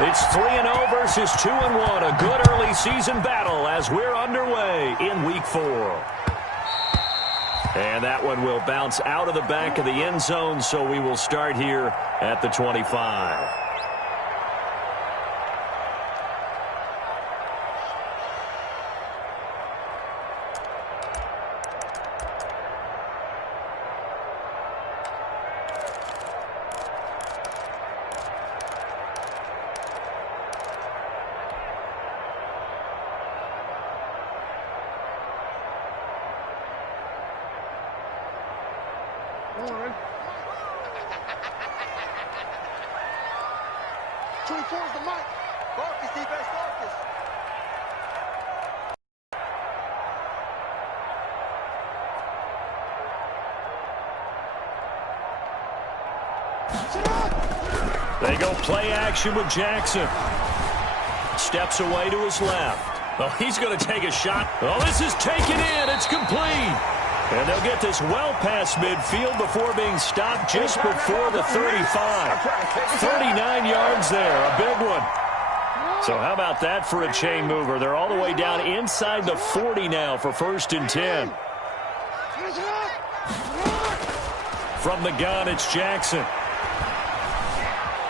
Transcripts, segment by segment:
It's 3-0 versus 2-1. A good early season battle as we're underway in Week 4. And that one will bounce out of the back of the end zone, so we will start here at the 25. They go play action with Jackson. Steps away to his left. Oh, he's going to take a shot. Oh, this is taken in. It's complete. And they'll get this well past midfield before being stopped just before the 35. 39 yards there, a big one. So how about that for a chain mover? They're all the way down inside the 40 now for 1st and 10. From the gun, it's Jackson.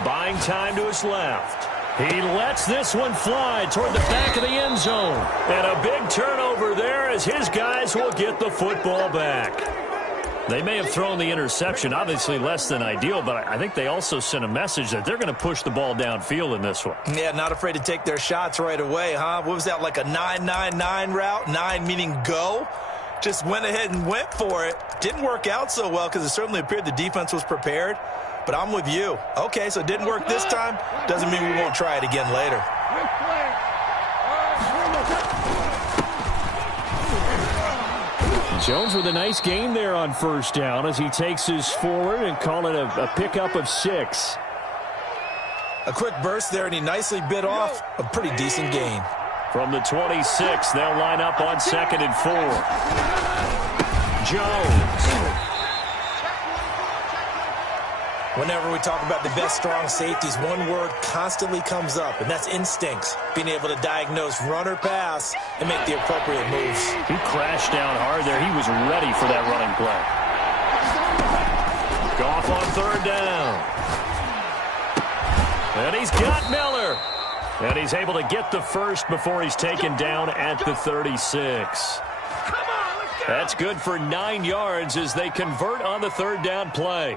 Buying time to his left. He lets this one fly toward the back of the end zone. And a big turnover there as his guys will get the football back. They may have thrown the interception, obviously less than ideal, but I think they also sent a message that they're going to push the ball downfield in this one. Yeah, not afraid to take their shots right away, huh? What was that, like a 9-9-9 route? 9 meaning go? Just went ahead and went for it. Didn't work out so well because it certainly appeared the defense was prepared. But I'm with you. Okay, so it didn't work this time. Doesn't mean we won't try it again later. Jones with a nice gain there on 1st down as he takes his forward and call it a pickup of 6. A quick burst there, and he nicely bit off a pretty decent gain. From the 26, they'll line up on 2nd and 4. Jones. Whenever we talk about the best strong safeties, one word constantly comes up, and that's instincts. Being able to diagnose run or pass and make the appropriate moves. He crashed down hard there. He was ready for that running play. Goff on 3rd down. And he's got Miller. And he's able to get the first before he's taken down at the 36. That's good for 9 yards as they convert on the 3rd down play.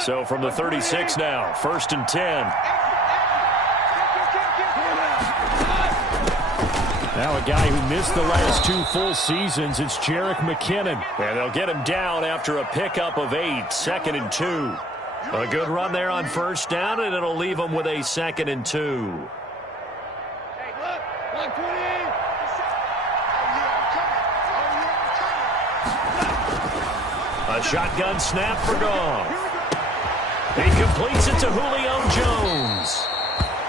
So from the 36 now, 1st and 10. Now a guy who missed the last 2 full seasons, it's Jerick McKinnon. And they'll get him down after a pickup of 8, 2nd and 2. A good run there on 1st down, and it'll leave him with a 2nd and 2. A shotgun snap for Goff. He completes it to Julio Jones.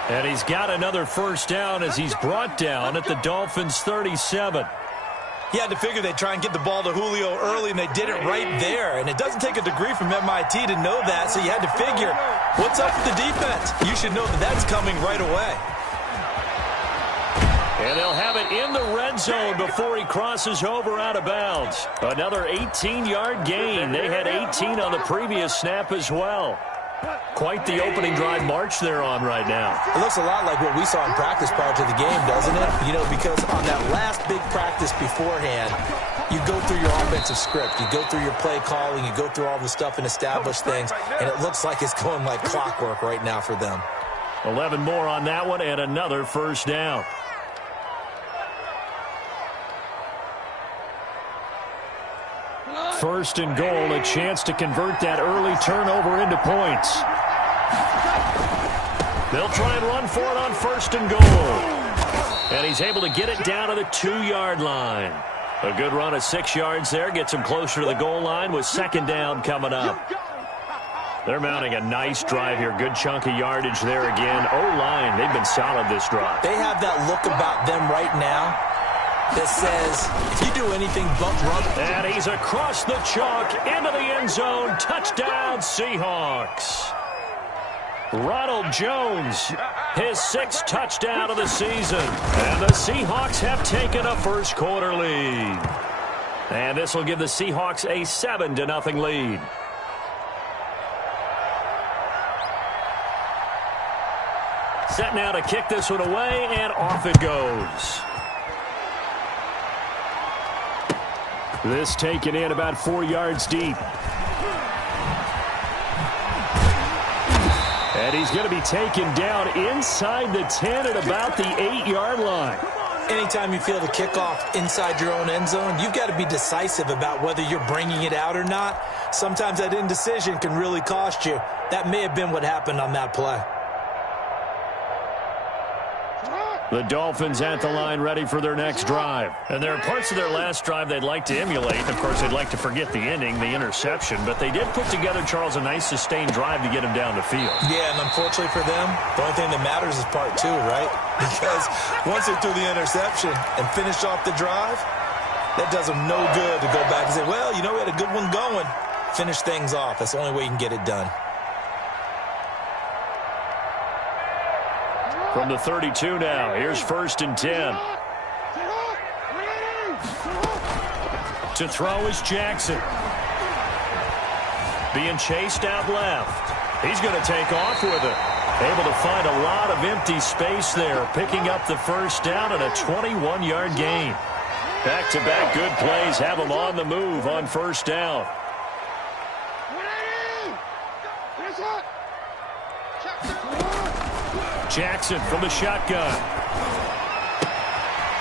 And he's got another 1st down as he's brought down at the Dolphins' 37. He had to figure they'd try and get the ball to Julio early, and they did it right there. And it doesn't take a degree from MIT to know that, so you had to figure, what's up with the defense? You should know that that's coming right away. And they'll have it in the red zone before he crosses over out of bounds. Another 18-yard gain. They had 18 on the previous snap as well. Quite the opening drive march they're on right now. It looks a lot like what we saw in practice prior to the game, doesn't it? You know, because on that last big practice beforehand, you go through your offensive script. You go through your play calling. You go through all the stuff and establish things. And it looks like it's going like clockwork right now for them. 11 more on that one and another 1st down. First and goal, a chance to convert that early turnover into points. They'll try and run for it on 1st and goal. And he's able to get it down to the 2-yard line. A good run of 6 yards there gets him closer to the goal line with 2nd down coming up. They're mounting a nice drive here. Good chunk of yardage there again. O-line, they've been solid this drive. They have that look about them right now that says if you do anything but run. And he's across the chalk into the end zone. Touchdown, Seahawks. Ronald Jones, his 6th touchdown of the season. And the Seahawks have taken a first-quarter lead. And this will give the Seahawks a 7-0 lead. Set now to kick this one away, and off it goes. This taken in about 4 yards deep. And he's going to be taken down inside the 10 at about the 8-yard line. Anytime you feel the kickoff inside your own end zone, you've got to be decisive about whether you're bringing it out or not. Sometimes that indecision can really cost you. That may have been what happened on that play. The Dolphins at the line ready for their next drive. And there are parts of their last drive they'd like to emulate. Of course, they'd like to forget the ending, the interception. But they did put together, Charles, a nice sustained drive to get him down the field. Yeah, and unfortunately for them, the only thing that matters is part 2, right? Because once they threw the interception and finished off the drive, that does them no good to go back and say, well, you know, we had a good one going. Finish things off. That's the only way you can get it done. From the 32 now, here's 1st and 10. To throw is Jackson. Being chased out left. He's going to take off with it. Able to find a lot of empty space there, picking up the first down and a 21-yard gain. Back-to-back good plays have him on the move on first down. Jackson from the shotgun.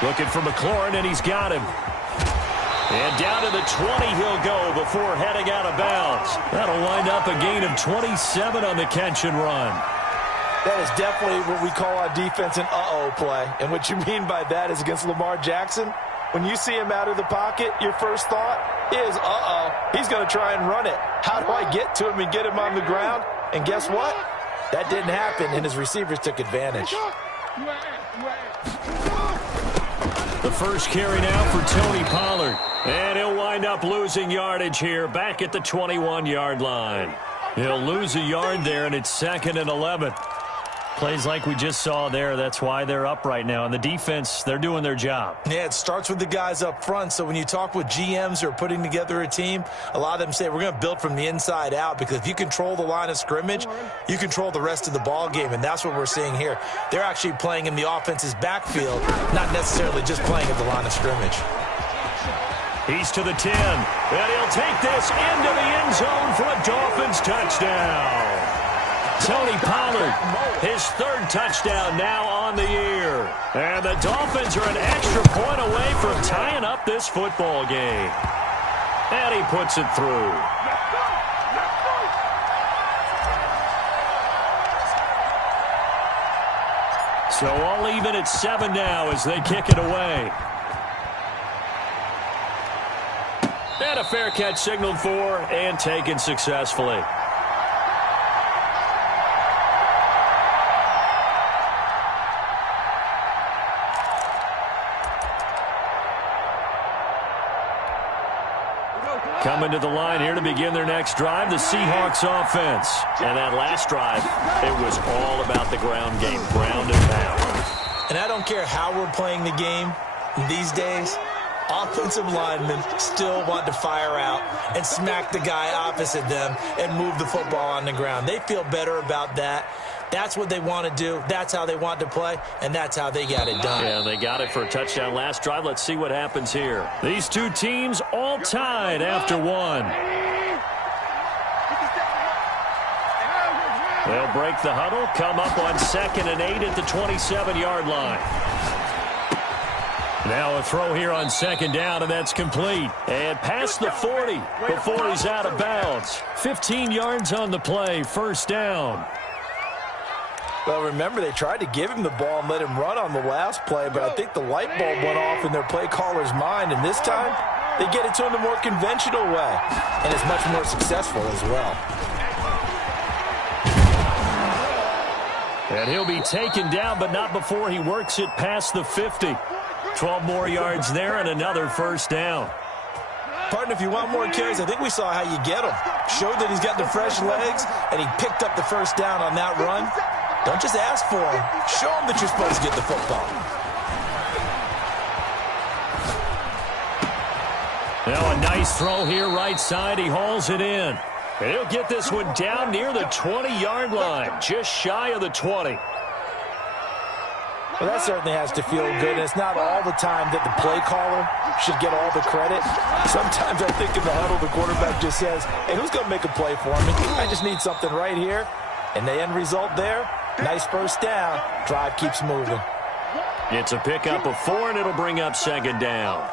Looking for McLaurin, and he's got him. And down to the 20 he'll go before heading out of bounds. That'll wind up a gain of 27 on the catch and run. That is definitely what we call on defense an uh-oh play. And what you mean by that is against Lamar Jackson, when you see him out of the pocket, your first thought is, uh-oh, he's going to try and run it. How do I get to him and get him on the ground? And guess what? That didn't happen, and his receivers took advantage. The first carry now for Tony Pollard. And he'll wind up losing yardage here back at the 21-yard line. He'll lose a yard there, and it's 2nd and 11. Plays like we just saw there. That's why they're up right now. And the defense, they're doing their job. Yeah, it starts with the guys up front. So when you talk with GMs who are putting together a team, a lot of them say we're going to build from the inside out, because if you control the line of scrimmage, you control the rest of the ball game. And that's what we're seeing here. They're actually playing in the offense's backfield, not necessarily just playing at the line of scrimmage. He's to the 10. And he'll take this into the end zone for a Dolphins touchdown. Tony Pollard, his 3rd touchdown now on the year. And the Dolphins are an extra point away from tying up this football game. And he puts it through. So all even at 7 now as they kick it away. And a fair catch signaled for and taken successfully. Coming to the line here to begin their next drive, the Seahawks offense. And that last drive, it was all about the ground game, ground and pound. And I don't care how we're playing the game these days, offensive linemen still want to fire out and smack the guy opposite them and move the football on the ground. They feel better about that. That's what they want to do. That's how they want to play, and that's how they got it done. Yeah, they got it for a touchdown last drive. Let's see what happens here. These two teams all tied after 1. They'll break the huddle, come up on 2nd and 8 at the 27-yard line. Now a throw here on 2nd down, and that's complete. And past the 40 before he's out of bounds. 15 yards on the play, 1st down. Well, remember, they tried to give him the ball and let him run on the last play, but I think the light bulb went off in their play caller's mind, and this time they get it to him the more conventional way, and it's much more successful as well. And he'll be taken down, but not before he works it past the 50. 12 more yards there and another first down. Partner, if you want more carries, I think we saw how you get them. Showed that he's got the fresh legs, and he picked up the first down on that run. Don't just ask for him. Show him that you're supposed to get the football. Now a nice throw here right side. He hauls it in. And he'll get this one down near the 20-yard line, just shy of the 20. Well, that certainly has to feel good. And it's not all the time that the play caller should get all the credit. Sometimes I think in the huddle, the quarterback just says, hey, who's going to make a play for me? I just need something right here. And the end result there, nice first down. Drive keeps moving. It's a pickup of 4, and it'll bring up second down.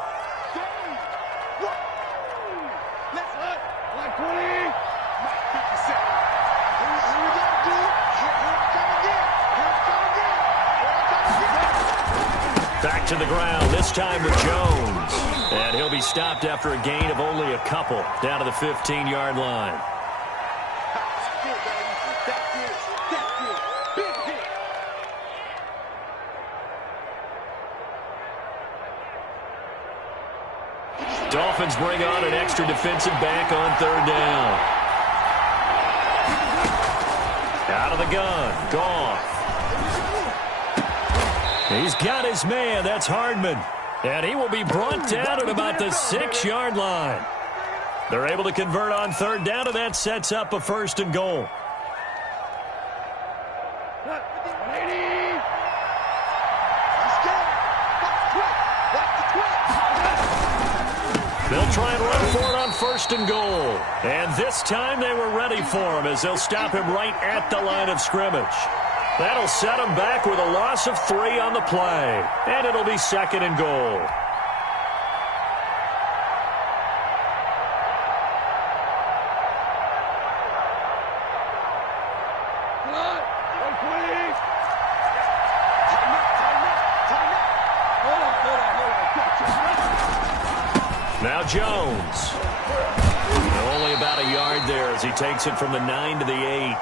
Back to the ground, this time with Jones. And he'll be stopped after a gain of only a couple, down to the 15-yard line. Dolphins bring on an extra defensive back on third down. Out of the gun, Goff. He's got his man. That's Hardman. And he will be brought down at about the 6-yard line. They're able to convert on third down, and that sets up a first and goal. They'll try and run for it on first and goal. And this time they were ready for him as they'll stop him right at the line of scrimmage. That'll set him back with a loss of 3 on the play. And it'll be second and goal. Now Jones. Only about a yard there as he takes it from the 9 to the 8.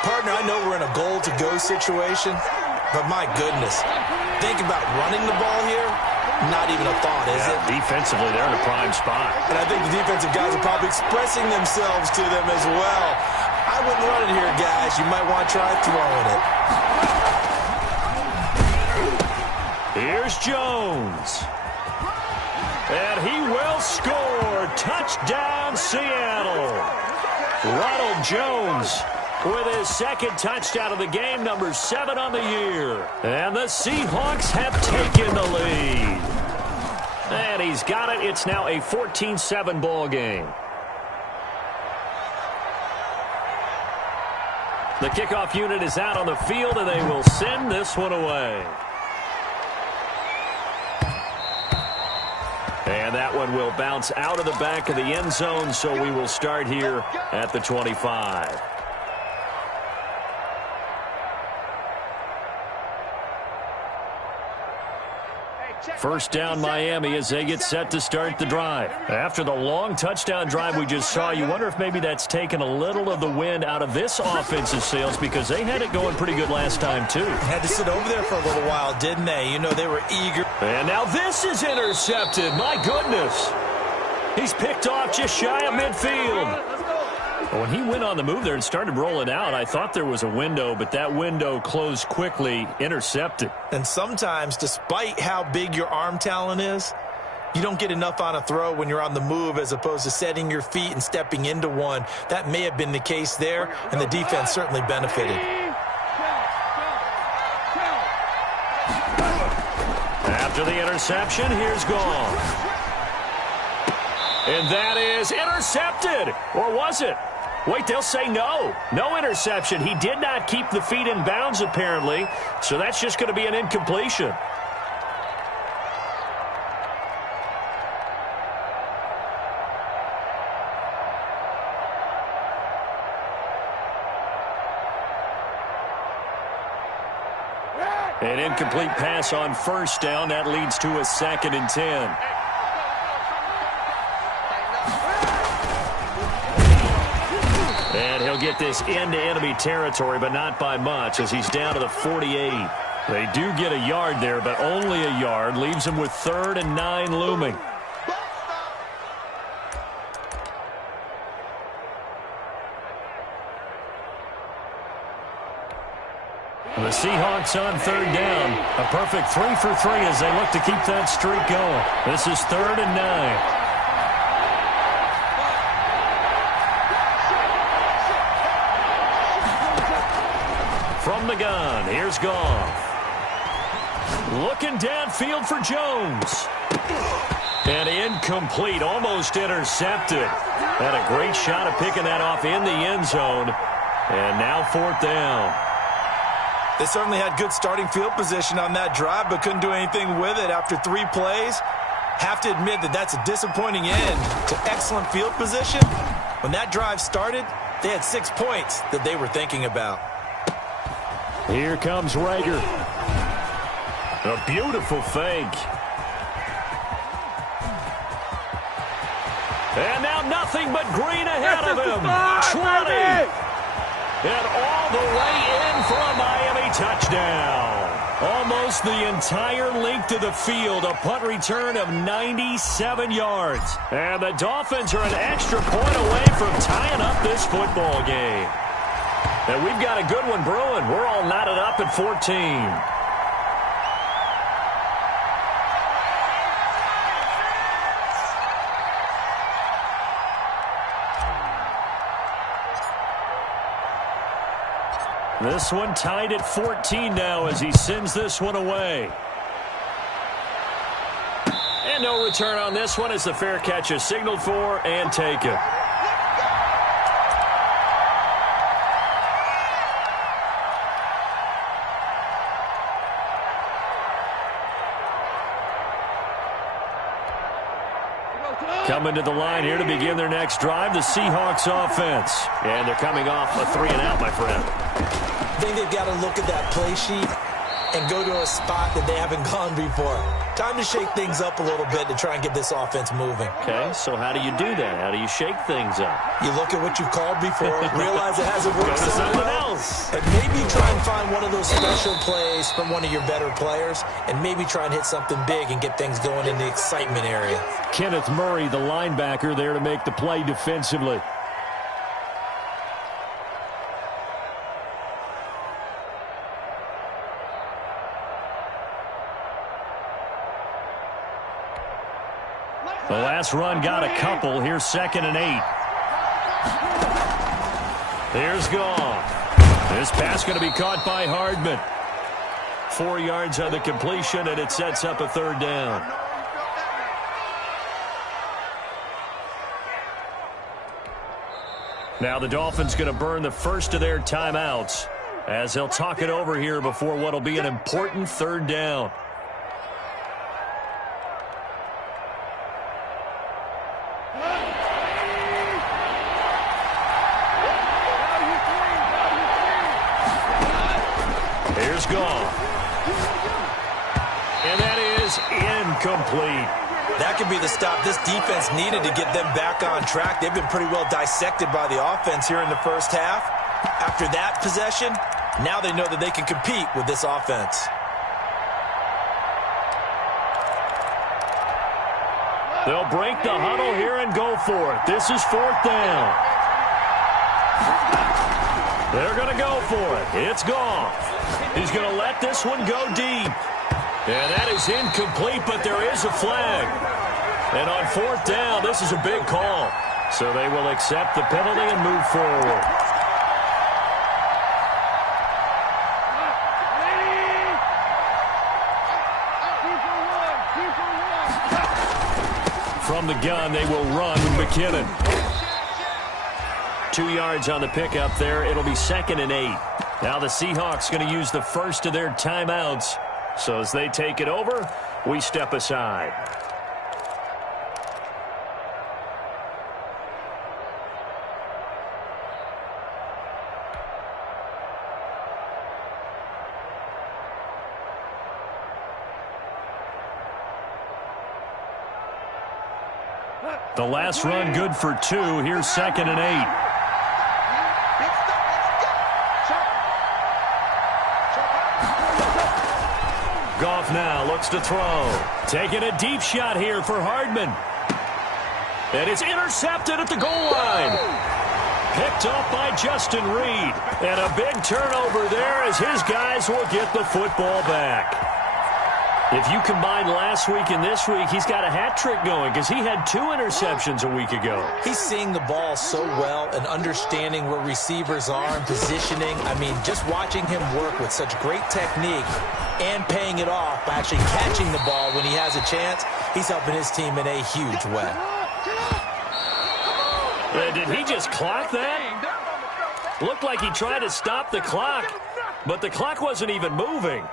Partner, I know we're in a goal-to-go situation, but my goodness, think about running the ball here, not even a thought, is it? Defensively, they're in a prime spot. And I think the defensive guys are probably expressing themselves to them as well. I wouldn't run it here, guys. You might want to try throwing it. Here's Jones. And he will score. Touchdown, Seattle. Ronald Jones with his second touchdown of the game, number 7 on the year. And the Seahawks have taken the lead. And he's got it. It's now a 14-7 ball game. The kickoff unit is out on the field, and they will send this one away. And that one will bounce out of the back of the end zone, so we will start here at the 25. First down, Miami, as they get set to start the drive. After the long touchdown drive we just saw, you wonder if maybe that's taken a little of the wind out of this offensive sails, because they had it going pretty good last time, too. Had to sit over there for a little while, didn't they? You know, they were eager. And now this is intercepted. My goodness. He's picked off just shy of midfield. When he went on the move there and started rolling out, I thought there was a window, but that window closed quickly, intercepted. And sometimes, despite how big your arm talent is, you don't get enough on a throw when you're on the move as opposed to setting your feet and stepping into one. That may have been the case there, and the defense certainly benefited. After the interception, here's Goff. And that is intercepted. Or was it? Wait, they'll say no. No interception. He did not keep the feet in bounds, apparently. So that's just going to be an incompletion. An incomplete pass on first down. That leads to a 2nd and 10. And he'll get this into enemy territory, but not by much, as he's down to the 48. They do get a yard there, but only a yard. Leaves them with 3rd and 9 looming. The Seahawks on 3rd down. A perfect 3 for 3 as they look to keep that streak going. This is 3rd and 9. From the gun, here's Goff. Looking downfield for Jones. And incomplete, almost intercepted. Had a great shot of picking that off in the end zone. And now 4th down. They certainly had good starting field position on that drive, but couldn't do anything with it after 3 plays. Have to admit that that's a disappointing end to excellent field position. When that drive started, they had 6 points that they were thinking about. Here comes Rager. A beautiful fake. And now nothing but green ahead of him. 20. And all the way in for a Miami touchdown. Almost the entire length of the field. A punt return of 97 yards. And the Dolphins are an extra point away from tying up this football game. And we've got a good one brewing. We're all knotted up at 14. This one tied at 14 now as he sends this one away. And no return on this one as the fair catch is signaled for and taken. Coming to the line here to begin their next drive, the Seahawks offense. And they're coming off a 3-and-out, my friend. I think they've got to look at that play sheet and go to a spot that they haven't gone before. Time to shake things up a little bit to try and get this offense moving. Okay, so how do you do that? How do you shake things up? You look at what you've called before, realize it hasn't worked Go to so something well, else. and maybe try and find one of those special plays from one of your better players, and maybe try and hit something big and get things going in the excitement area. Kenneth Murray, the linebacker, there to make the play defensively. The last run got a couple. Here's 2nd and 8. Here's Goff. This pass going to be caught by Hardman. 4 yards on the completion, and it sets up a 3rd down. Now the Dolphins going to burn the first of their timeouts as they'll talk it over here before what will be an important 3rd down. Here's Goff. And that is incomplete. That could be the stop this defense needed to get them back on track. They've been pretty well dissected by the offense here in the first half. After that possession, now they know that they can compete with this offense. They'll break the huddle here and go for it. This is 4th down. They're going to go for it. It's Goff. He's going to let this one go deep. And that is incomplete, but there is a flag. And on 4th down, this is a big call. So they will accept the penalty and move forward. From the gun, they will run with McKinnon. 2 yards on the pickup there. It'll be 2nd and 8. Now the Seahawks going to use the first of their timeouts. So as they take it over, we step aside. The last run good for 2. Here's 2nd and 8. looks to throw. Taking a deep shot here for Hardman. And it's intercepted at the goal line. Picked off by Justin Reed. And a big turnover there as his guys will get the football back. If you combine last week and this week, he's got a hat trick going because he had 2 interceptions a week ago. He's seeing the ball so well and understanding where receivers are and positioning. I mean, just watching him work with such great technique and paying it off by actually catching the ball when he has a chance, he's helping his team in a huge way. Did he just clock that? Looked like he tried to stop the clock, but the clock wasn't even moving.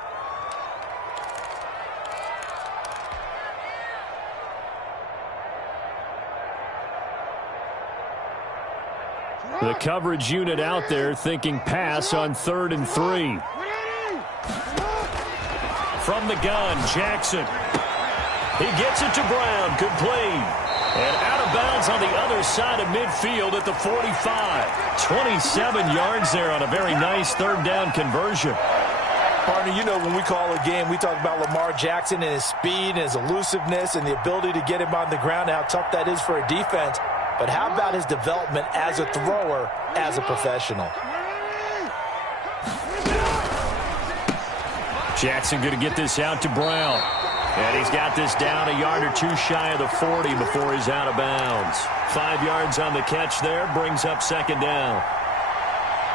The coverage unit out there thinking pass on 3rd and 3. From the gun, Jackson. He gets it to Brown, complete. And out of bounds on the other side of midfield at the 45. 27 yards there on a very nice 3rd down conversion. Partner, you know when we call a game, we talk about Lamar Jackson and his speed and his elusiveness and the ability to get him on the ground and how tough that is for a defense. But how about his development as a thrower, as a professional? Jackson going to get this out to Brown. And he's got this down a yard or 2 shy of the 40 before he's out of bounds. 5 yards on the catch there, brings up 2nd down.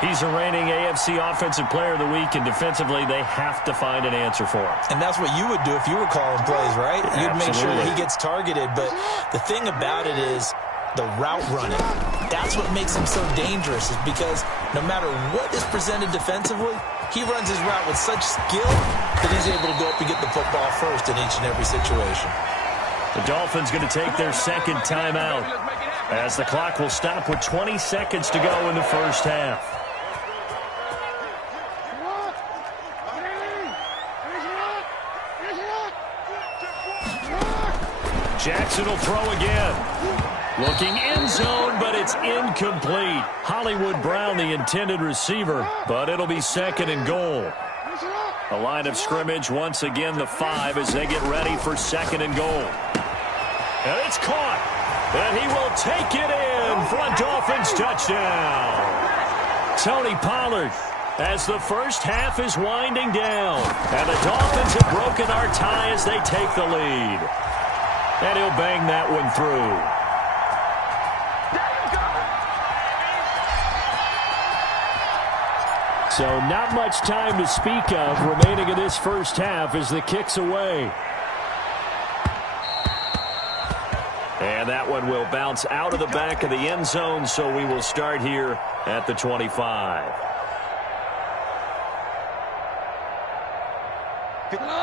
He's a reigning AFC Offensive Player of the Week, and defensively they have to find an answer for him. And that's what you would do if you were calling plays, right? You'd make sure that he gets targeted. But the thing about it is, the route running. That's what makes him so dangerous, is because no matter what is presented defensively, he runs his route with such skill that he's able to go up and get the football first in each and every situation. The Dolphins going to take their 2nd timeout as the clock will stop with 20 seconds to go in the first half. Jackson will throw again. Looking end zone, but it's incomplete. Hollywood Brown, the intended receiver, but it'll be 2nd and goal. The line of scrimmage, once again, the 5 as they get ready for 2nd and goal. And it's caught. And he will take it in for a Dolphins touchdown. Tony Pollard, as the first half is winding down. And the Dolphins have broken our tie as they take the lead. And he'll bang that one through. So not much time to speak of remaining in this first half as the kick's away. And that one will bounce out of the back of the end zone, so we will start here at the 25.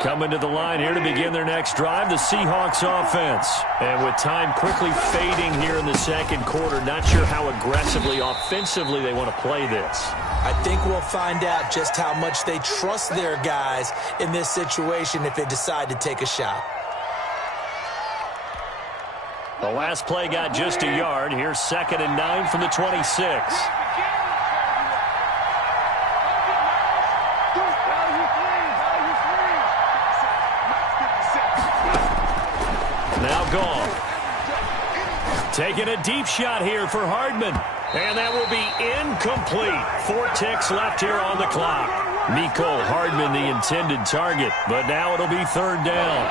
Coming to the line here to begin their next drive, the Seahawks offense. And with time quickly fading here in the 2nd quarter, not sure how aggressively, offensively they want to play this. I think we'll find out just how much they trust their guys in this situation if they decide to take a shot. The last play got just a yard. Here's 2nd and 9 from the 26. Now gone. Taking a deep shot here for Hardman. And that will be incomplete. 4 ticks left here on the clock. Mecole Hardman, the intended target. But now it'll be 3rd down.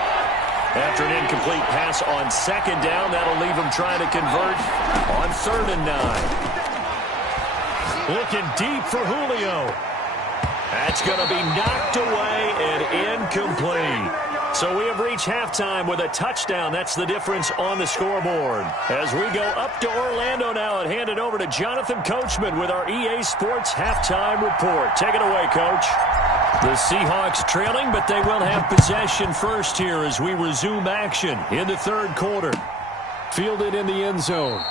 After an incomplete pass on 2nd down, that'll leave him trying to convert on 3rd and 9. Looking deep for Julio. That's going to be knocked away and incomplete. So we have reached halftime with a touchdown. That's the difference on the scoreboard. As we go up to Orlando now and hand it over to Jonathan Coachman with our EA Sports Halftime Report. Take it away, Coach. The Seahawks trailing, but they will have possession first here as we resume action in the 3rd quarter. Fielded in the end zone.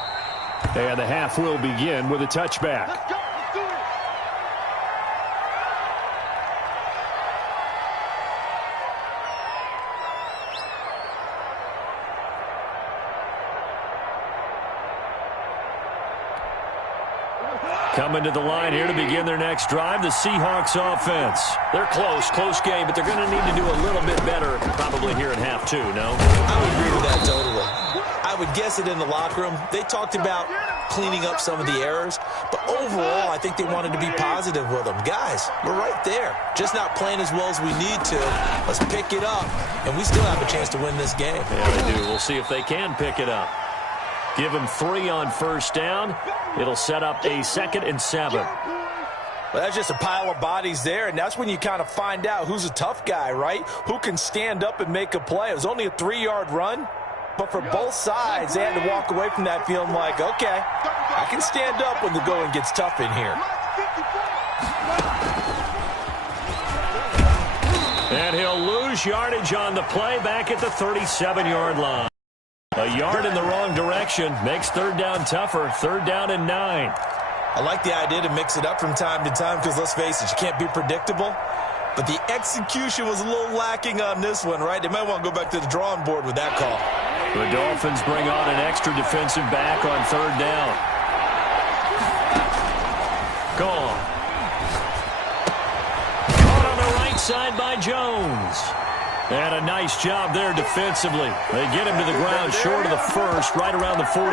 And the half will begin with a touchback. Coming to the line here to begin their next drive, the Seahawks offense. They're close game, but they're going to need to do a little bit better probably here in half two, no? I would agree with that totally. I would guess it in the locker room. They talked about cleaning up some of the errors, but overall, I think they wanted to be positive with them. Guys, we're right there. Just not playing as well as we need to. Let's pick it up, and we still have a chance to win this game. Yeah, they do. We'll see if they can pick it up. Give them 3 on first down. It'll set up a 2nd and 7. Well, that's just a pile of bodies there, and that's when you kind of find out who's a tough guy, right? Who can stand up and make a play. It was only a 3-yard run, but for both sides, they had to walk away from that feeling like, okay, I can stand up when the going gets tough in here. And he'll lose yardage on the play back at the 37-yard line. A yard in the wrong direction makes third down tougher. 3rd down and 9. I like the idea to mix it up from time to time because, let's face it, you can't be predictable. But the execution was a little lacking on this one, right? They might want to go back to the drawing board with that call. The Dolphins bring on an extra defensive back on 3rd down. Gone. Caught on the right side by Jones. And a nice job there defensively. They get him to the ground short of the first, right around the 42.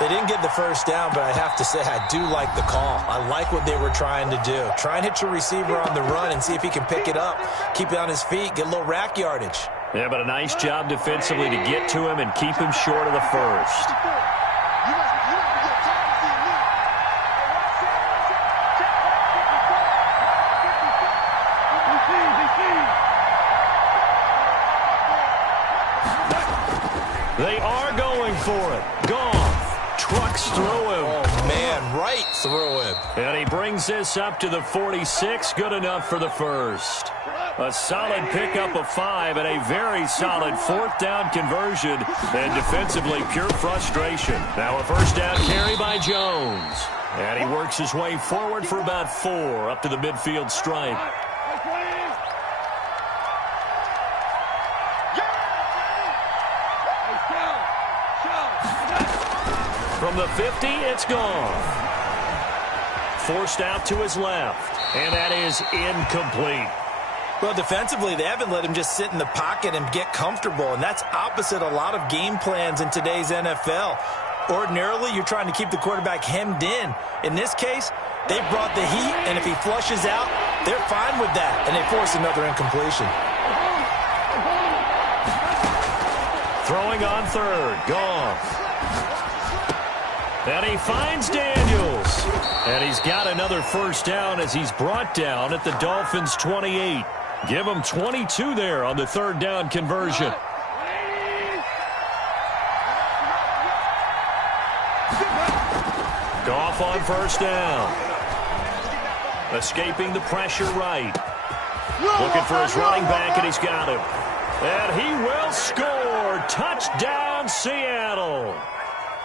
They didn't get the first down, but I have to say I do like the call. I like what they were trying to do. Try and hit your receiver on the run and see if he can pick it up, keep it on his feet, get a little rack yardage. Yeah, but a nice job defensively to get to him and keep him short of the first. They are going for it. Goff trucks through him. Oh, man, right through him. And he brings this up to the 46. Good enough for the first. A solid pickup of 5 and a very solid 4th down conversion. And defensively, pure frustration. Now a first down carry by Jones. And he works his way forward for about 4 up to the midfield stripe. From the 50, it's gone. Forced out to his left, and that is incomplete. Well, defensively, they haven't let him just sit in the pocket and get comfortable, and that's opposite a lot of game plans in today's NFL. Ordinarily, you're trying to keep the quarterback hemmed in. In this case, they brought the heat, and if he flushes out, they're fine with that, and they force another incompletion. Throwing on 3rd, Goff. And he finds Daniels. And he's got another first down as he's brought down at the Dolphins' 28. Give him 22 there on the 3rd down conversion. Goff on first down. Escaping the pressure right. Looking for his running back, and he's got him. And he will score. Touchdown, Seattle.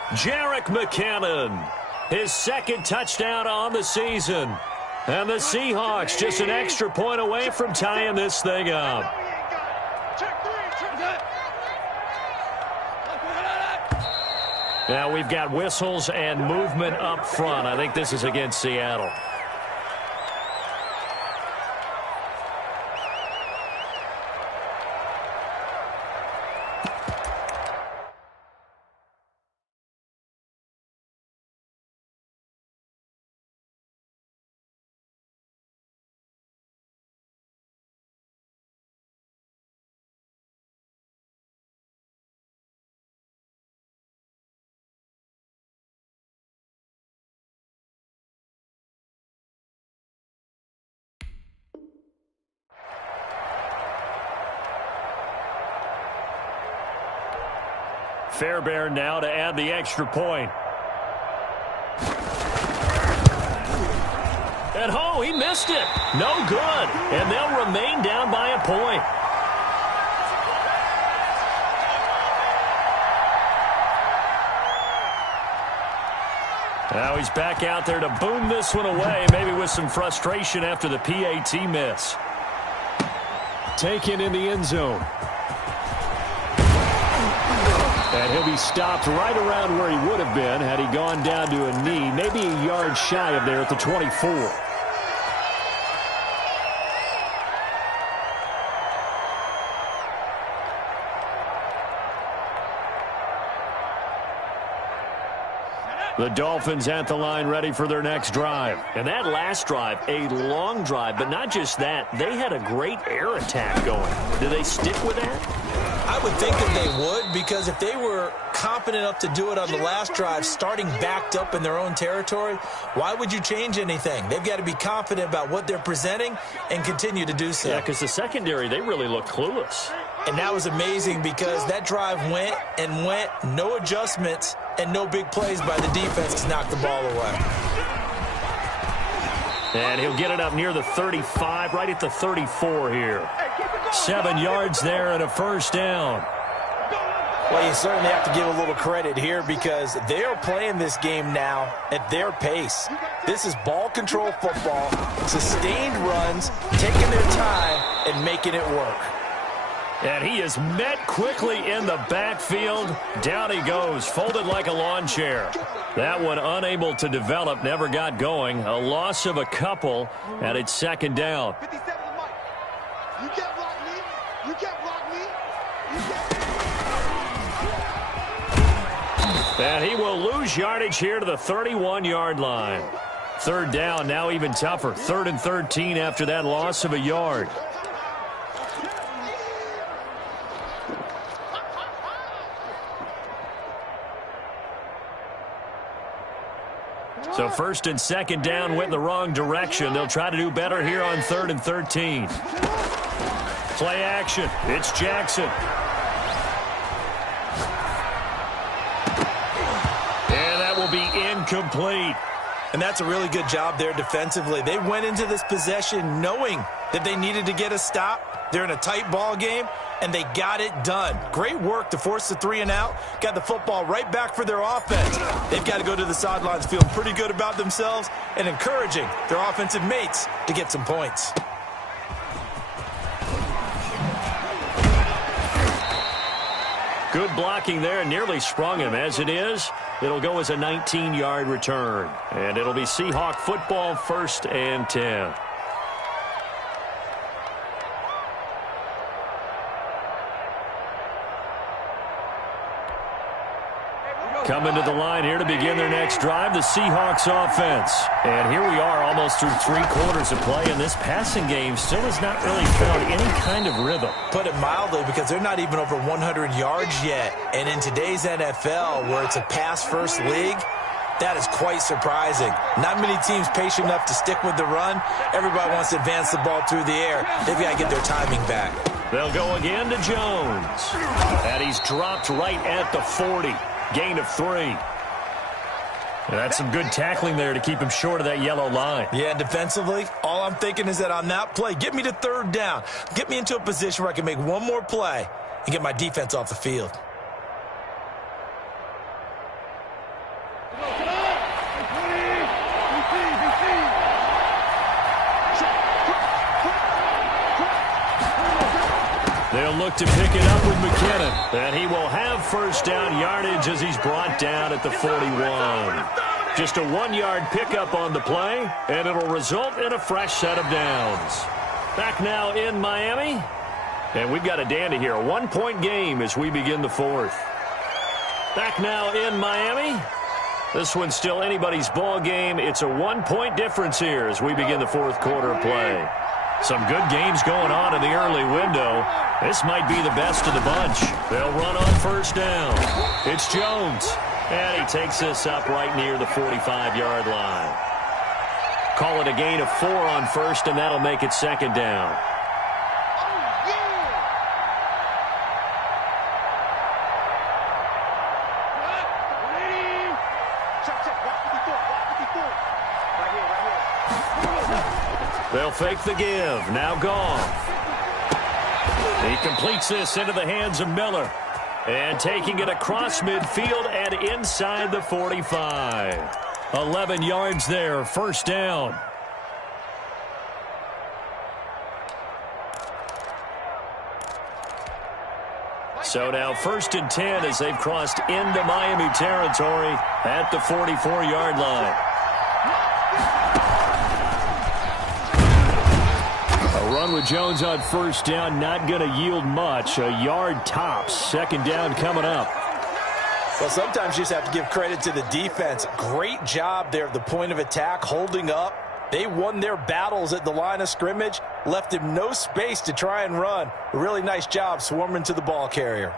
Jerick McKinnon, his 2nd touchdown on the season. And the Seahawks just an extra point away from tying this thing up. Now we've got whistles and movement up front. I think this is against Seattle. Fairbairn now to add the extra point. And oh, he missed it. No good. And they'll remain down by a point. Now he's back out there to boom this one away, maybe with some frustration after the PAT miss. Taken in the end zone. And he'll be stopped right around where he would have been had he gone down to a knee, maybe a yard shy of there at the 24. The Dolphins at the line ready for their next drive. And that last drive, a long drive, but not just that. They had a great air attack going. Do they stick with that? I would think that they would, because if they were competent enough to do it on the last drive, starting backed up in their own territory, why would you change anything? They've got to be confident about what they're presenting and continue to do so. Yeah, because the secondary, they really look clueless. And that was amazing because that drive went and went, no adjustments, and no big plays by the defense to knock the ball away. And he'll get it up near the 35, right at the 34 here. 7 yards there and a first down. Well, you certainly have to give a little credit here because they are playing this game now at their pace. This is ball control football, sustained runs, taking their time and making it work. And he is met quickly in the backfield. Down he goes, folded like a lawn chair. That one unable to develop, never got going. A loss of a couple, and it's second down. 57 Mike. You can't block me. You can't block me. And he will lose yardage here to the 31-yard line. Third down, now even tougher. 3rd and 13 after that loss of a yard. So 1st and 2nd down went in the wrong direction. They'll try to do better here on 3rd and 13. Play action. It's Jackson. And that will be incomplete. And that's a really good job there defensively. They went into this possession knowing that they needed to get a stop. They're in a tight ball game, and they got it done. Great work to force the 3 and out. Got the football right back for their offense. They've got to go to the sidelines feeling pretty good about themselves and encouraging their offensive mates to get some points. Good blocking there, nearly sprung him. As it is, it'll go as a 19-yard return. And it'll be Seahawk football, 1st and 10. Coming to the line here to begin their next drive, the Seahawks offense. And here we are almost through 3 quarters of play, and this passing game still has not really found any kind of rhythm. Put it mildly, because they're not even over 100 yards yet. And in today's NFL, where it's a pass-first league, that is quite surprising. Not many teams patient enough to stick with the run. Everybody wants to advance the ball through the air. They've got to get their timing back. They'll go again to Jones. And he's dropped right at the 40. Gain of 3. And that's some good tackling there to keep him short of that yellow line. Yeah, defensively, all I'm thinking is that on that play, get me to 3rd down. Get me into a position where I can make one more play and get my defense off the field. They'll look to pick it up with McKinnon. And he will have first down yardage as he's brought down at the 41. Just a 1-yard pickup on the play, and it'll result in a fresh set of downs. Back now in Miami. And we've got a dandy here. A 1-point game as we begin the 4th. Back now in Miami. This one's still anybody's ball game. It's a 1-point difference here as we begin the 4th quarter of play. Some good games going on in the early window. This might be the best of the bunch. They'll run on first down. It's Jones. And he takes this up right near the 45-yard line. Call it a gain of 4 on first, and that'll make it 2nd down. They'll fake the give. Now gone. He completes this into the hands of Miller. And taking it across midfield and inside the 45. 11 yards there. First down. So now 1st and 10 as they've crossed into Miami territory at the 44-yard line. A run with Jones on 1st down, not going to yield much. A yard tops. 2nd down coming up. Well, sometimes you just have to give credit to the defense. Great job there at the point of attack, holding up. They won their battles at the line of scrimmage, left him no space to try and run. A really nice job swarming to the ball carrier.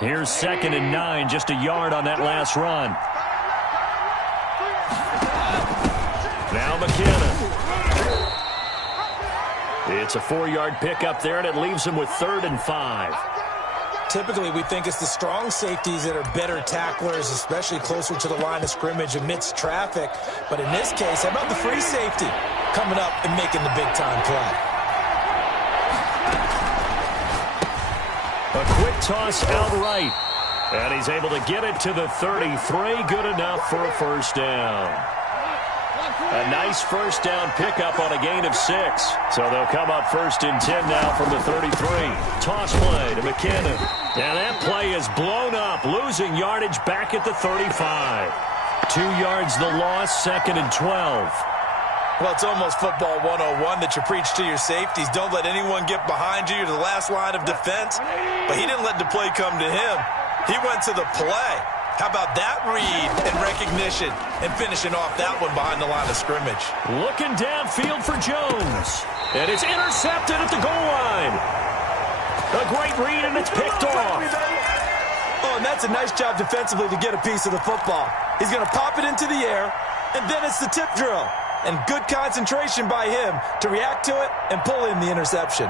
Here's 2nd and 9, just a yard on that last run. Now McKinnon. It's a 4-yard pickup there, and it leaves him with 3rd and 5. Typically, we think it's the strong safeties that are better tacklers, especially closer to the line of scrimmage amidst traffic. But in this case, how about the free safety coming up and making the big-time play? A quick toss out right. And he's able to get it to the 33. Good enough for a 1st down. A nice 1st down pickup on a gain of 6. So they'll come up 1st and 10 now from the 33. Toss play to McKinnon. And that play is blown up, losing yardage back at the 35. 2 yards the loss, 2nd and 12. Well, it's almost football 101 that you preach to your safeties. Don't let anyone get behind you. You're the last line of defense. But he didn't let the play come to him. He went to the play. How about that read and recognition and finishing off that one behind the line of scrimmage? Looking downfield for Jones. And it's intercepted at the goal line. A great read, and it's picked off. Oh, and that's a nice job defensively to get a piece of the football. He's going to pop it into the air, and then it's the tip drill. And good concentration by him to react to it and pull in the interception.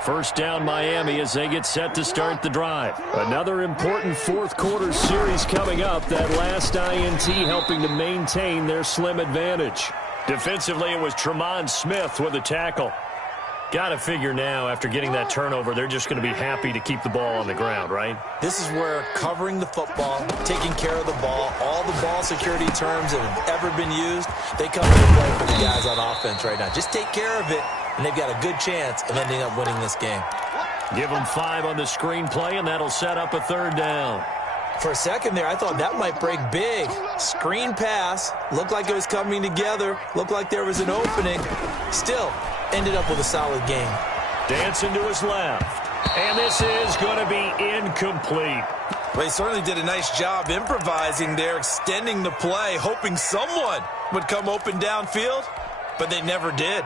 1st down Miami as they get set to start the drive. Another important 4th quarter series coming up. That last INT helping to maintain their slim advantage. Defensively, it was Tremont Smith with a tackle. Got to figure now, after getting that turnover, they're just going to be happy to keep the ball on the ground, right? This is where covering the football, taking care of the ball, all the ball security terms that have ever been used, they come into play for the guys on offense right now. Just take care of it, and they've got a good chance of ending up winning this game. Give them 5 on the screenplay, and that'll set up a 3rd down. For a second there, I thought that might break big. Screen pass, looked like it was coming together, looked like there was an opening. Still, ended up with a solid game. Dancing to his left. And this is going to be incomplete. Well, he certainly did a nice job improvising there, extending the play, hoping someone would come open downfield, but they never did.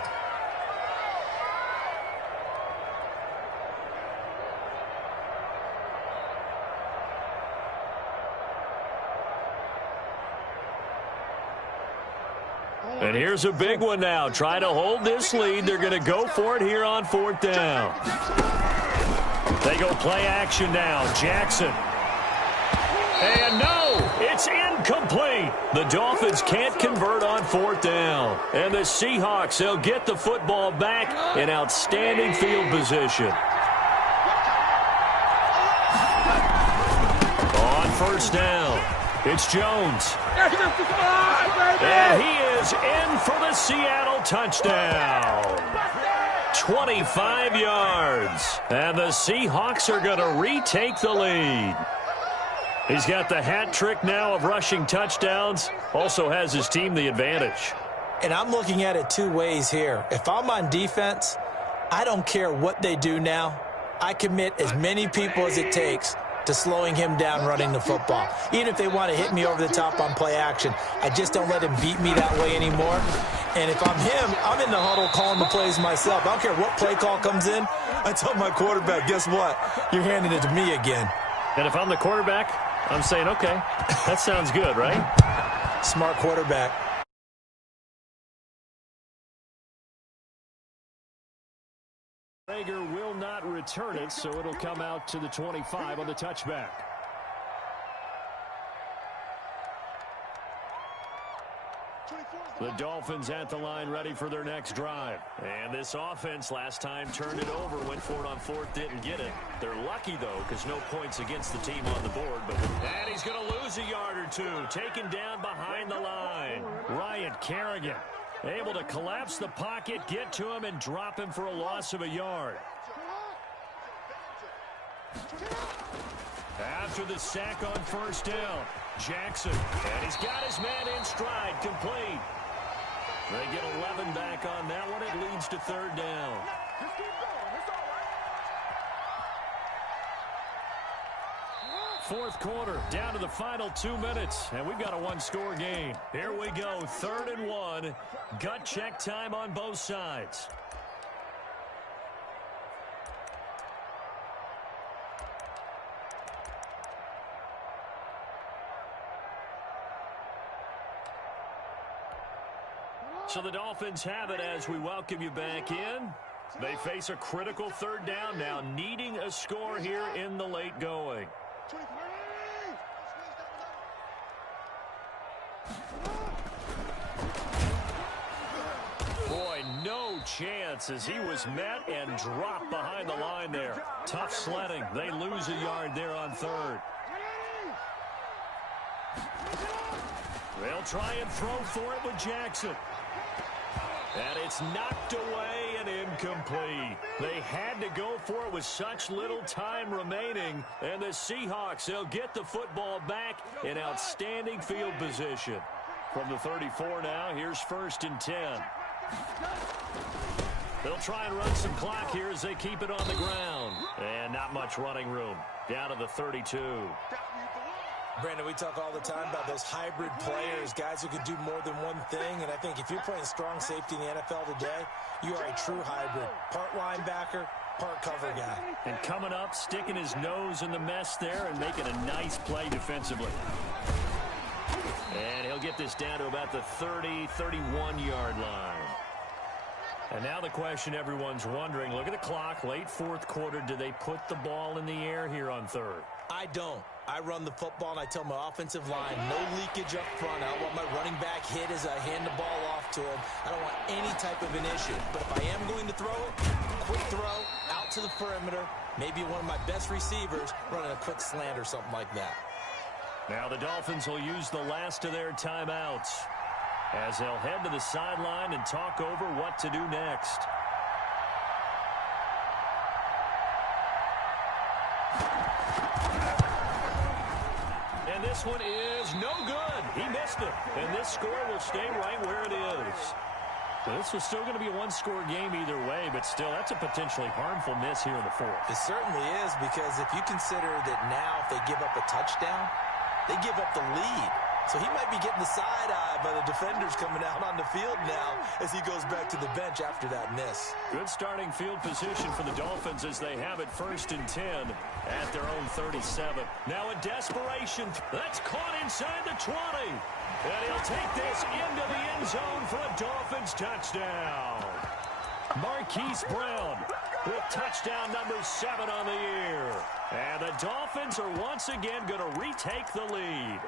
And here's a big one now. Trying to hold this lead. They're going to go for it here on 4th down. They go play action now. Jackson. And no, it's incomplete. The Dolphins can't convert on 4th down. And the Seahawks, they'll get the football back in outstanding field position. On 1st down, it's Jones. And he is in for the Seattle touchdown. 25 yards. And the Seahawks are going to retake the lead. He's got the hat trick now of rushing touchdowns. Also has his team the advantage. And I'm looking at it 2 ways here. If I'm on defense, I don't care what they do now. I commit as many people as it takes to slowing him down running the football. Even if they want to hit me over the top on play action, I just don't let him beat me that way anymore. And if I'm him, I'm in the huddle calling the plays myself. I don't care what play call comes in. I tell my quarterback, guess what? You're handing it to me again. And if I'm the quarterback, I'm saying, okay, that sounds good, right? Smart quarterback. Rager will not return it, so it'll come out to the 25 on the touchback. The Dolphins at the line ready for their next drive. And this offense last time turned it over, went for it on fourth, didn't get it. They're lucky, though, because no points against the team on the board. And he's going to lose a yard or two, taken down behind the line. Ryan Kerrigan able to collapse the pocket, get to him, and drop him for a loss of a yard. After the sack on first down, Jackson, and he's got his man in stride, complete. They get 11 back on that one. It leads to third down. Fourth quarter, down to the final 2 minutes, and we've got a one-score game. Here we go, 3rd and 1. Gut check time on both sides. So the Dolphins have it as we welcome you back in. They face a critical third down now, needing a score here in the late going. Boy, no chance as he was met and dropped behind the line there. Tough sledding. They lose a yard there on third. They'll try and throw for it with Jackson. And it's knocked away and incomplete. They had to go for it with such little time remaining. And the Seahawks, they'll get the football back in outstanding field position. From the 34 now, here's 1st and 10. They'll try and run some clock here as they keep it on the ground. And not much running room. Down to the 32. Brandon, we talk all the time about those hybrid players, guys who can do more than one thing. And I think if you're playing strong safety in the NFL today, you are a true hybrid. Part linebacker, part cover guy. And coming up, sticking his nose in the mess there and making a nice play defensively. And he'll get this down to about the 30, 31-yard line. And now the question everyone's wondering, look at the clock, late fourth quarter, do they put the ball in the air here on third? I don't. I run the football, and I tell my offensive line, no leakage up front. I don't want my running back hit as I hand the ball off to him. I don't want any type of an issue. But if I am going to throw it, quick throw, out to the perimeter, maybe one of my best receivers running a quick slant or something like that. Now the Dolphins will use the last of their timeouts as they'll head to the sideline and talk over what to do next. And this one is no good. He missed it. And this score will stay right where it is. So this was still going to be a one-score game either way, but still, that's a potentially harmful miss here in the fourth. It certainly is, because if you consider that now if they give up a touchdown, they give up the lead. So he might be getting the side-eye by the defenders coming out on the field now as he goes back to the bench after that miss. Good starting field position for the Dolphins as they have it 1st and 10 at their own 37. Now a desperation. That's caught inside the 20. And he'll take this into the end zone for a Dolphins touchdown. Marquise Brown with touchdown number 7 on the year. And the Dolphins are once again going to retake the lead.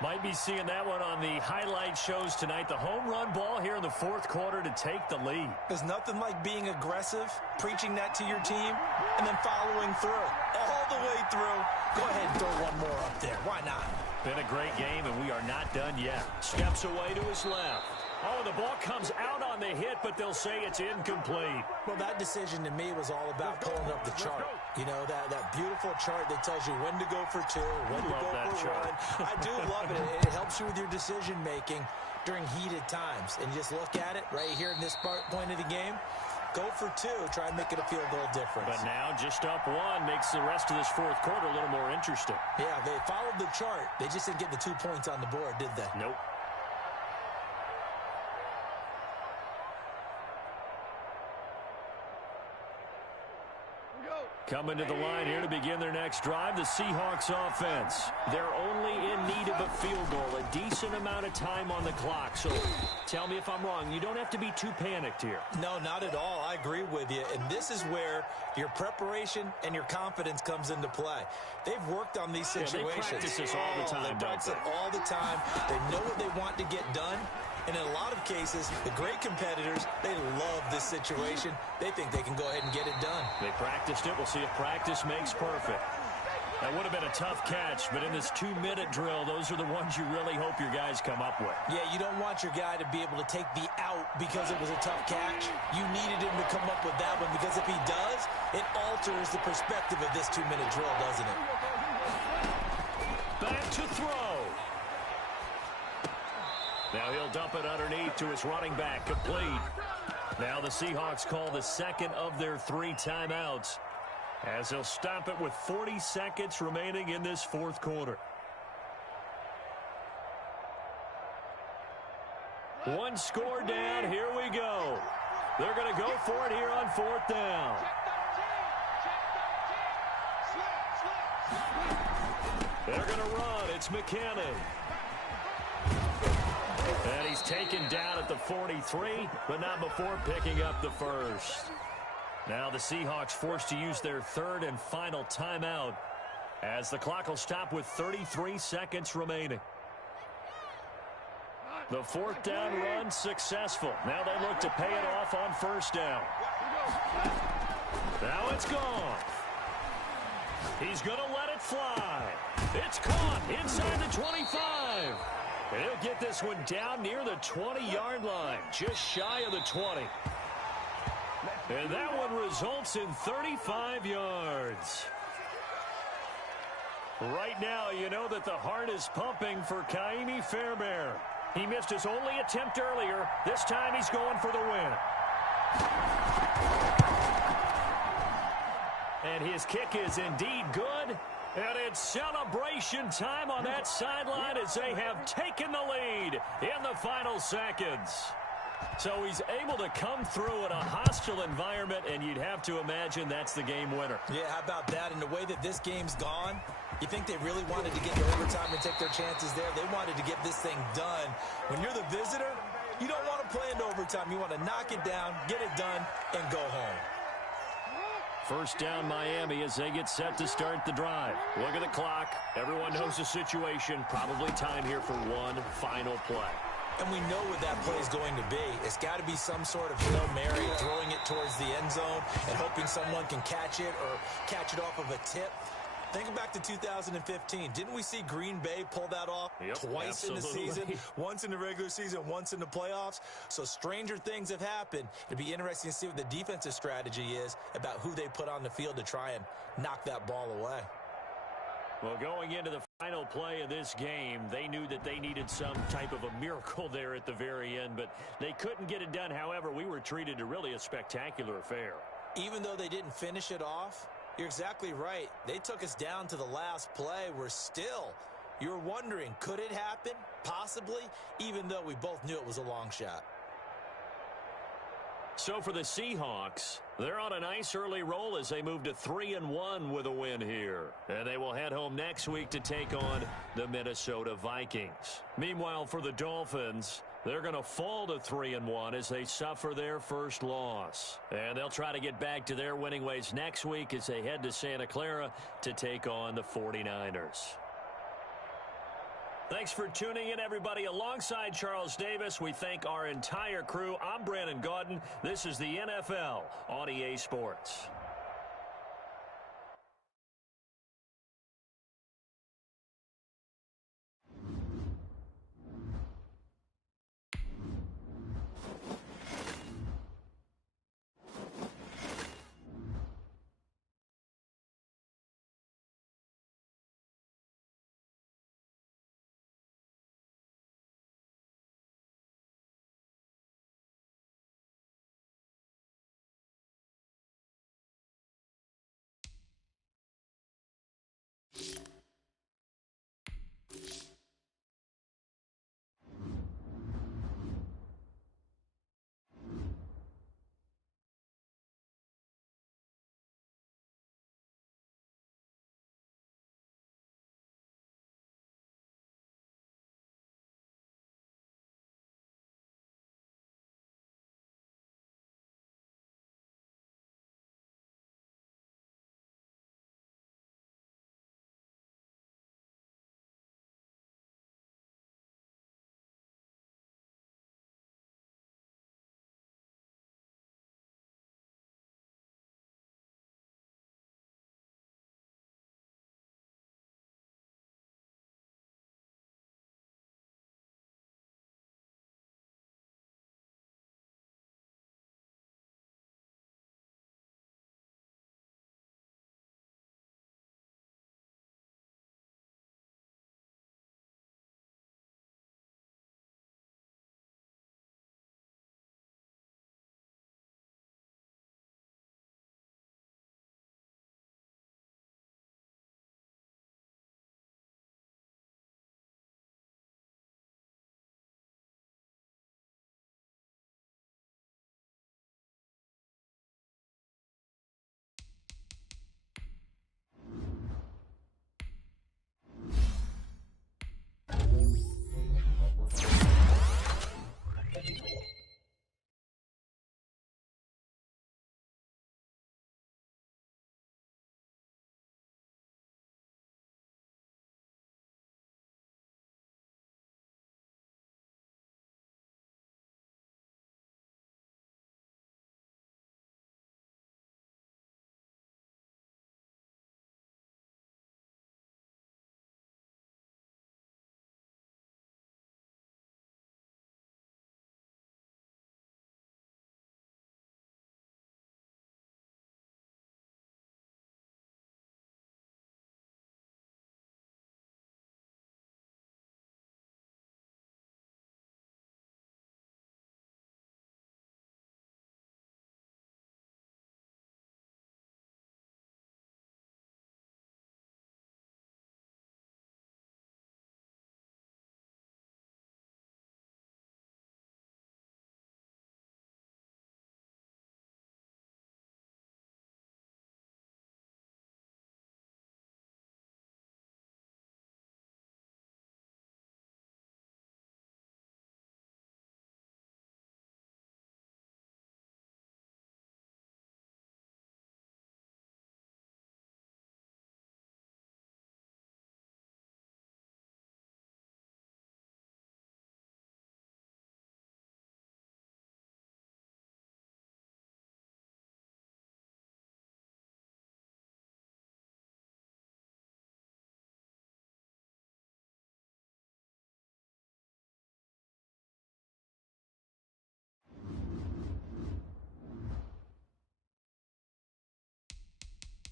Might be seeing that one on the highlight shows tonight. The home run ball here in the fourth quarter to take the lead. There's nothing like being aggressive, preaching that to your team, and then following through. All the way through. Go ahead and throw one more up there. Why not? Been a great game, and we are not done yet. Steps away to his left. Oh, the ball comes out on the hit, but they'll say it's incomplete. Well, that decision to me was all about pulling up the chart. You know, that beautiful chart that tells you when to go for 2, when to go for 1. I do love it. It helps you with your decision-making during heated times. And you just look at it right here in this point of the game. Go for 2. Try and make it a field goal difference. But now just up 1 makes the rest of this fourth quarter a little more interesting. Yeah, they followed the chart. They just didn't get the 2 points on the board, did they? Nope. Coming to the line here to begin their next drive, the Seahawks offense. They're only in need of a field goal, a decent amount of time on the clock. So tell me if I'm wrong. You don't have to be too panicked here. No, not at all. I agree with you. And this is where your preparation and your confidence comes into play. They've worked on these situations. They practice this all the time, They practice it all the time. They know what they want to get done. And in a lot of cases, the great competitors, they love this situation. They think they can go ahead and get it done. They practiced it. We'll see if practice makes perfect. That would have been a tough catch, but in this 2-minute drill, those are the ones you really hope your guys come up with. Yeah, you don't want your guy to be able to take the out because it was a tough catch. You needed him to come up with that one because if he does, it alters the perspective of this 2-minute drill, doesn't it? Back to throw. Now he'll dump it underneath to his running back, complete. Now the Seahawks call the second of their 3 timeouts, as they'll stop it with 40 seconds remaining in this fourth quarter. One score down. Here we go. They're going to go for it here on 4th down. They're going to run. It's McKinnon. And he's taken down at the 43, but not before picking up the first. Now the Seahawks forced to use their 3rd and final timeout, as the clock will stop with 33 seconds remaining. The 4th down run successful. Now they look to pay it off on 1st down. Now it's gone. He's going to let it fly. It's caught inside the 25. And he'll get this one down near the 20-yard line, just shy of the 20. And that one results in 35 yards. Right now, you know that the heart is pumping for Kaimi Fairbairn. He missed his only attempt earlier. This time he's going for the win. And his kick is indeed good. And it's celebration time on that sideline as they have taken the lead in the final seconds. So he's able to come through in a hostile environment, and you'd have to imagine that's the game winner. Yeah, how about that? And the way that this game's gone, you think they really wanted to get to overtime and take their chances there? They wanted to get this thing done. When you're the visitor, you don't want to play into overtime. You want to knock it down, get it done, and go home. 1st down Miami as they get set to start the drive. Look at the clock. Everyone knows the situation. Probably time here for one final play. And we know what that play is going to be. It's got to be some sort of Hail Mary, throwing it towards the end zone and hoping someone can catch it or catch it off of a tip. Think back to 2015. Didn't we see Green Bay pull that off twice in the season? Once in the regular season, once in the playoffs. So stranger things have happened. It'd be interesting to see what the defensive strategy is about who they put on the field to try and knock that ball away. Well, going into the final play of this game, they knew that they needed some type of a miracle there at the very end, but they couldn't get it done. However, we were treated to really a spectacular affair. Even though they didn't finish it off, you're exactly right. They took us down to the last play. We're still, you're wondering, could it happen? Possibly, even though we both knew it was a long shot. So for the Seahawks, they're on a nice early roll as they move to 3-1 with a win here. And they will head home next week to take on the Minnesota Vikings. Meanwhile, for the Dolphins, they're going to fall to 3-1 as they suffer their first loss. And they'll try to get back to their winning ways next week as they head to Santa Clara to take on the 49ers. Thanks for tuning in, everybody. Alongside Charles Davis, we thank our entire crew. I'm Brandon Gaudin. This is the NFL on EA Sports.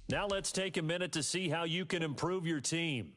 Now let's take a minute to see how you can improve your team.